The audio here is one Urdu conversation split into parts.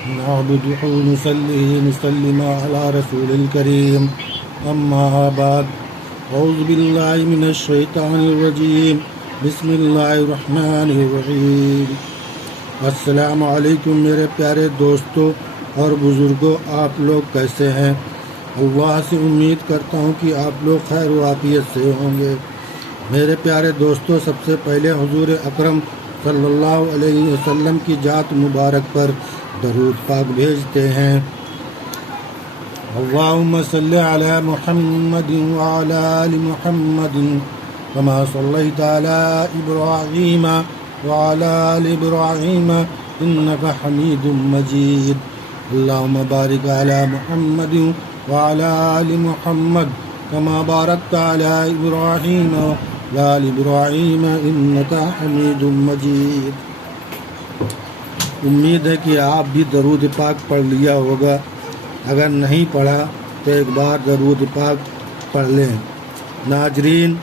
نعبده ونصلي نسلم على رسول الكريم أما بعد أعوذ بالله من الشيطان الرجيم بسم اللہ الرحمن الرحیم۔ السلام علیکم میرے پیارے دوستوں اور بزرگوں، آپ لوگ کیسے ہیں؟ اللہ سے امید کرتا ہوں کہ آپ لوگ خیر و عافیت سے ہوں گے۔ میرے پیارے دوستوں، سب سے پہلے حضور اکرم صلی اللہ علیہ وسلم کی ذات مبارک پر درود پاک بھیجتے ہیں۔ اللہم صلی علی محمد وعلی آل محمد کما صلیت علی ابراہیم وعلی آل ابراہیم انک حمید مجید۔ اللہم بارک علی محمد وعلی آل محمد کما بارکت علی ابراہیم وعلی آل ابراہیم انک حمید مجید۔ امید ہے کہ آپ بھی درود پاک پڑھ لیا ہوگا، اگر نہیں پڑھا تو ایک بار درود پاک پڑھ لیں۔ ناظرین،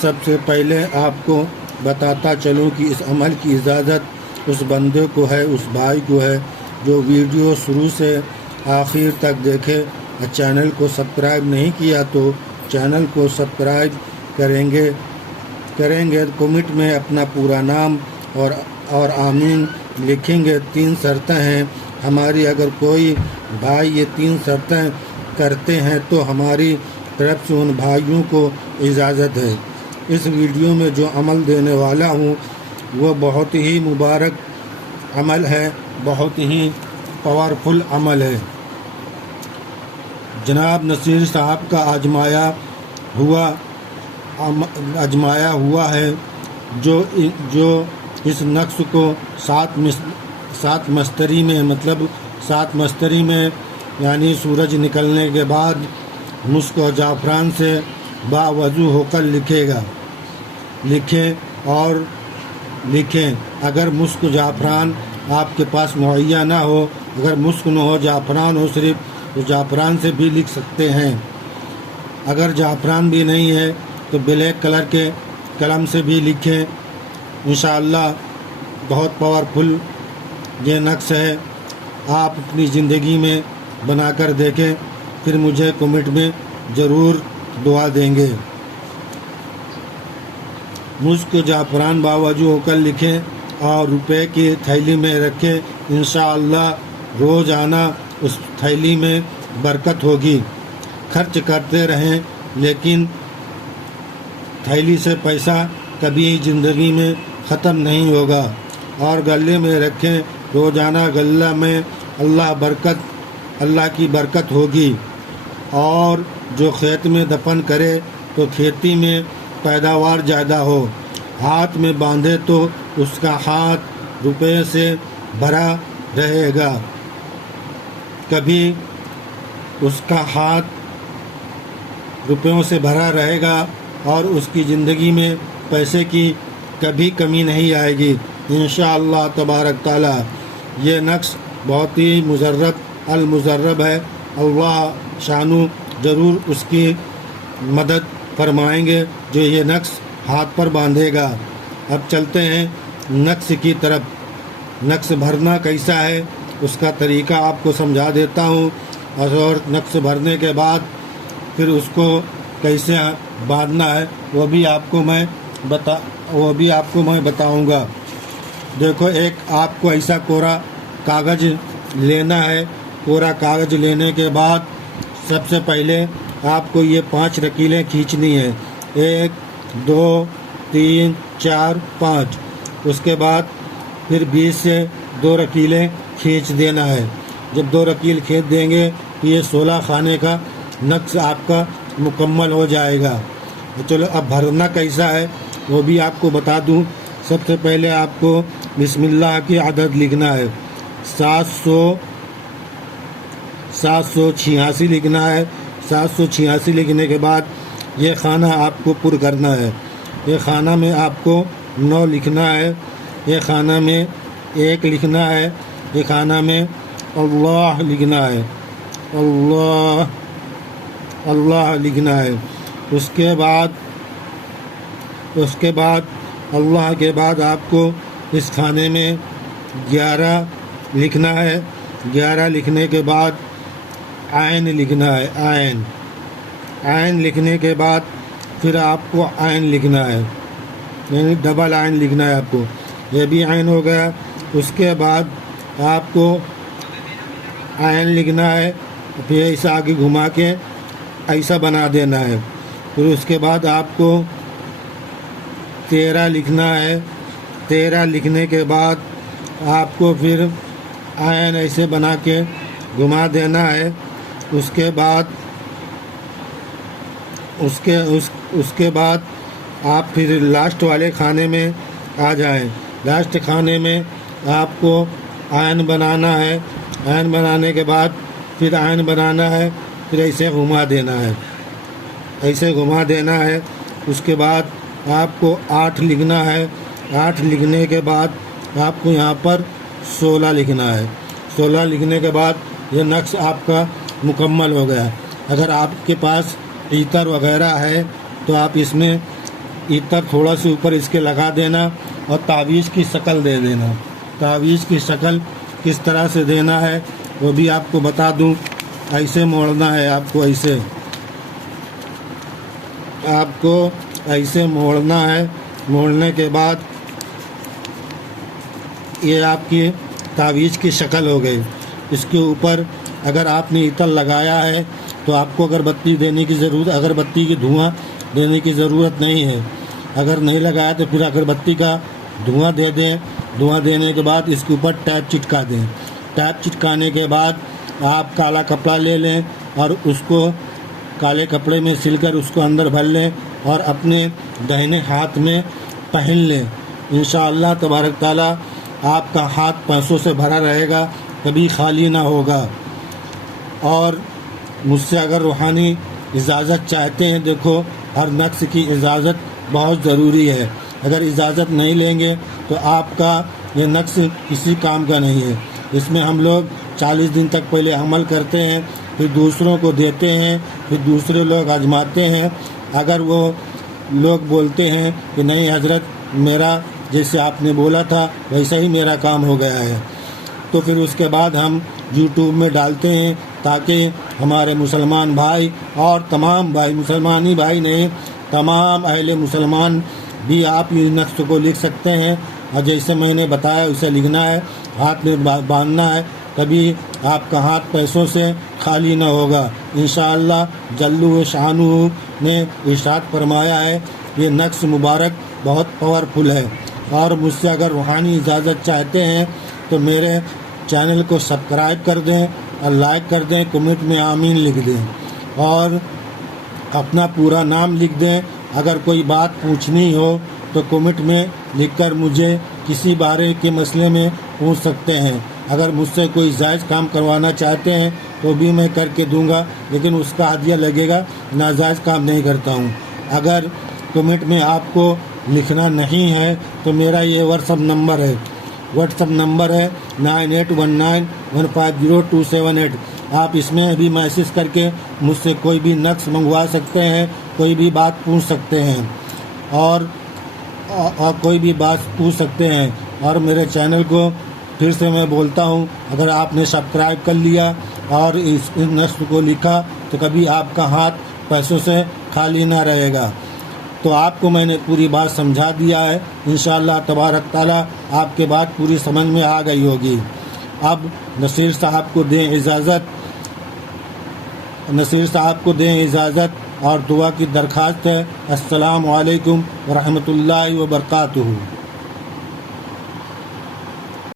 سب سے پہلے آپ کو بتاتا چلوں کہ اس عمل کی اجازت اس بندے کو ہے، اس بھائی کو ہے جو ویڈیو شروع سے آخر تک دیکھے۔ چینل کو سبسکرائب نہیں کیا تو چینل کو سبسکرائب کریں گے۔ کمنٹ میں اپنا پورا نام اور آمین لکھیں گے۔ 3 شرطیں ہیں ہماری، اگر کوئی بھائی یہ 3 شرطیں کرتے ہیں تو ہماری طرف سے ان بھائیوں کو اجازت ہے۔ اس ویڈیو میں جو عمل دینے والا ہوں وہ بہت ہی مبارک عمل ہے، بہت ہی پاورفل عمل ہے۔ جناب نصیر صاحب کا آزمایا ہوا ہے جو اس نقص کو 7 مستری میں، مطلب 7 مستری میں یعنی سورج نکلنے کے بعد مسک و زعفران سے باوضو ہو کر لکھیں۔ اگر مسک و زعفران آپ کے پاس مہیا نہ ہو، اگر مسک نہ ہو، زعفران ہو صرف، تو زعفران سے بھی لکھ سکتے ہیں۔ اگر زعفران بھی نہیں ہے تو بلیک کلر کے قلم سے بھی لکھیں۔ انشاءاللہ بہت پاورفل یہ نقص ہے، آپ اپنی زندگی میں بنا کر دیکھیں، پھر مجھے کمنٹ میں ضرور دعا دیں گے۔ مسک زعفران باوضو ہو کر لکھیں اور روپے کی تھیلی میں رکھیں۔ انشاءاللہ روزانہ اس تھیلی میں برکت ہوگی۔ خرچ کرتے رہیں لیکن تھیلی سے پیسہ کبھی زندگی میں ختم نہیں ہوگا۔ اور گلے میں رکھیں، روزانہ گلہ میں اللہ کی برکت ہوگی۔ اور جو کھیت میں دفن کرے تو کھیتی میں پیداوار زیادہ ہو۔ ہاتھ میں باندھے تو اس کا ہاتھ روپے سے بھرا رہے گا، کبھی اس کا ہاتھ روپیوں سے بھرا رہے گا اور اس کی زندگی میں پیسے کی کبھی کمی نہیں آئے گی انشاءاللہ تبارک تعالی۔ یہ نقص بہت ہی المجرب ہے، اللہ شانو ضرور اس کی مدد فرمائیں گے جو یہ نقص ہاتھ پر باندھے گا۔ اب چلتے ہیں نقص کی طرف۔ نقص بھرنا کیسا ہے اس کا طریقہ آپ کو سمجھا دیتا ہوں، اور نقص بھرنے کے بعد پھر اس کو کیسے باندھنا ہے وہ بھی آپ کو میں بتاؤں گا۔ دیکھو، ایک آپ کو ایسا کوڑا کاغذ لینا ہے۔ کوڑا کاغذ لینے کے بعد سب سے پہلے آپ کو یہ 5 رکیلیں کھینچنی ہے، 1 2 3 4 5۔ اس کے بعد پھر بیچ سے 2 رکیلیں کھینچ دینا ہے۔ جب 2 رکیل کھینچ دیں گے تو یہ 16 خانے کا نقص آپ کا مکمل ہو جائے گا۔ چلو اب بھرنا کیسا ہے وہ بھی آپ کو بتا دوں۔ سب سے پہلے آپ کو بسم اللہ کی عدد لکھنا ہے، 786 لکھنا ہے۔ 786 لکھنے کے بعد یہ خانہ آپ کو پر کرنا ہے۔ یہ خانہ میں آپ کو 9 لکھنا ہے، یہ خانہ میں 1 لکھنا ہے، یہ خانہ میں اللہ لکھنا ہے، اللہ لکھنا ہے۔ اس کے بعد اللہ کے بعد آپ کو اس خانے میں 11 لکھنا ہے۔ 11 لکھنے کے بعد عین لکھنا ہے، عین لکھنے کے بعد پھر آپ کو عین لکھنا ہے، یعنی ڈبل عین لکھنا ہے آپ کو۔ یہ بھی عین ہو گیا۔ اس کے بعد آپ کو عین لکھنا ہے، پھر اسے آگے گھما کے ایسا بنا دینا ہے۔ پھر اس کے بعد آپ کو 13 لکھنا ہے۔ 13 لکھنے کے بعد آپ کو پھر عین ایسے بنا کے گھما دینا ہے۔ اس کے بعد اس کے بعد آپ پھر لاسٹ والے کھانے میں آ جائیں۔ لاسٹ کھانے میں آپ کو عین بنانا ہے۔ عین بنانے کے بعد پھر عین بنانا ہے، پھر ایسے گھما دینا ہے، ایسے گھما دینا ہے۔ اس کے بعد آپ کو 8 لکھنا ہے۔ 8 لکھنے کے بعد آپ کو یہاں پر 16 لکھنا ہے۔ 16 لکھنے کے بعد یہ نقش آپ کا مکمل ہو گیا۔ اگر آپ کے پاس عطر وغیرہ ہے تو آپ اس میں عطر تھوڑا سے اوپر اس کے لگا دینا اور تعویذ کی شکل دے دینا۔ تعویذ کی شکل کس طرح سے دینا ہے وہ بھی آپ کو بتا دوں۔ ایسے موڑنا ہے آپ کو، ایسے موڑنا ہے۔ موڑنے کے بعد یہ آپ کی تعویذ کی شکل ہو گئی۔ اس کے اوپر اگر آپ نے عطر لگایا ہے تو آپ کو اگربتی کی دھواں دینے کی ضرورت نہیں ہے۔ اگر نہیں لگایا تو پھر اگربتی کا دھواں دے دیں۔ دھواں دینے کے بعد اس کے اوپر ٹیپ چٹکا دیں۔ ٹیپ چٹکانے کے بعد آپ کالا کپڑا لے لیں اور اس کو کالے کپڑے میں سل کر اس کو اندر بھر لیں اور اپنے داہنے ہاتھ میں پہن لیں۔ انشاءاللہ تبارک تعالیٰ آپ کا ہاتھ پیسوں سے بھرا رہے گا، کبھی خالی نہ ہوگا۔ اور مجھ سے اگر روحانی اجازت چاہتے ہیں، دیکھو ہر نقش کی اجازت بہت ضروری ہے۔ اگر اجازت نہیں لیں گے تو آپ کا یہ نقش کسی کام کا نہیں ہے۔ اس میں ہم لوگ 40 دن تک پہلے عمل کرتے ہیں، پھر دوسروں کو دیتے ہیں، پھر دوسرے لوگ آزماتے ہیں۔ اگر وہ لوگ بولتے ہیں کہ نہیں حضرت میرا جیسے آپ نے بولا تھا ویسا ہی میرا کام ہو گیا ہے، تو پھر اس کے بعد ہم یوٹیوب میں ڈالتے ہیں تاکہ ہمارے مسلمان بھائی اور تمام بھائی، مسلمان ہی بھائی نہیں، تمام اہل مسلمان بھی آپ اس نقش کو لکھ سکتے ہیں۔ اور جیسے میں نے بتایا اسے لکھنا ہے، ہاتھ میں باندھنا ہے، کبھی آپ کا ہاتھ پیسوں سے خالی نہ ہوگا۔ انشاءاللہ جلو شانہ نے ارشاد فرمایا ہے یہ نقش مبارک بہت پاورفل ہے۔ اور مجھ سے اگر روحانی اجازت چاہتے ہیں تو میرے چینل کو سبسکرائب کر دیں اور لائک کر دیں، کمنٹ میں آمین لکھ دیں اور اپنا پورا نام لکھ دیں۔ اگر کوئی بات پوچھنی ہو تو کمنٹ میں لکھ کر مجھے کسی بارے کے مسئلے میں پوچھ سکتے ہیں۔ اگر مجھ سے کوئی جائز کام کروانا چاہتے ہیں تو بھی میں کر کے دوں گا، لیکن اس کا ہدیہ لگے گا، ناجائز کام نہیں کرتا ہوں۔ اگر کمنٹ میں آپ کو لکھنا نہیں ہے تو میرا یہ واٹس ایپ نمبر ہے 9819150278۔ آپ اس میں بھی میسج کر کے مجھ سے کوئی بھی نقش منگوا سکتے ہیں، کوئی بھی بات پوچھ سکتے ہیں اور اور میرے چینل کو پھر سے میں بولتا ہوں، اگر آپ نے سبسکرائب کر لیا اور اس نقش کو لکھا تو کبھی آپ کا ہاتھ پیسوں سے خالی نہ رہے گا۔ تو آپ کو میں نے پوری بات سمجھا دیا ہے۔ انشاءاللہ تبارک تعالیٰ آپ کے بات پوری سمجھ میں آ گئی ہوگی۔ اب نصیر صاحب کو دیں اجازت اور دعا کی درخواست ہے۔ السلام علیکم ورحمۃ اللہ وبرکاتہ۔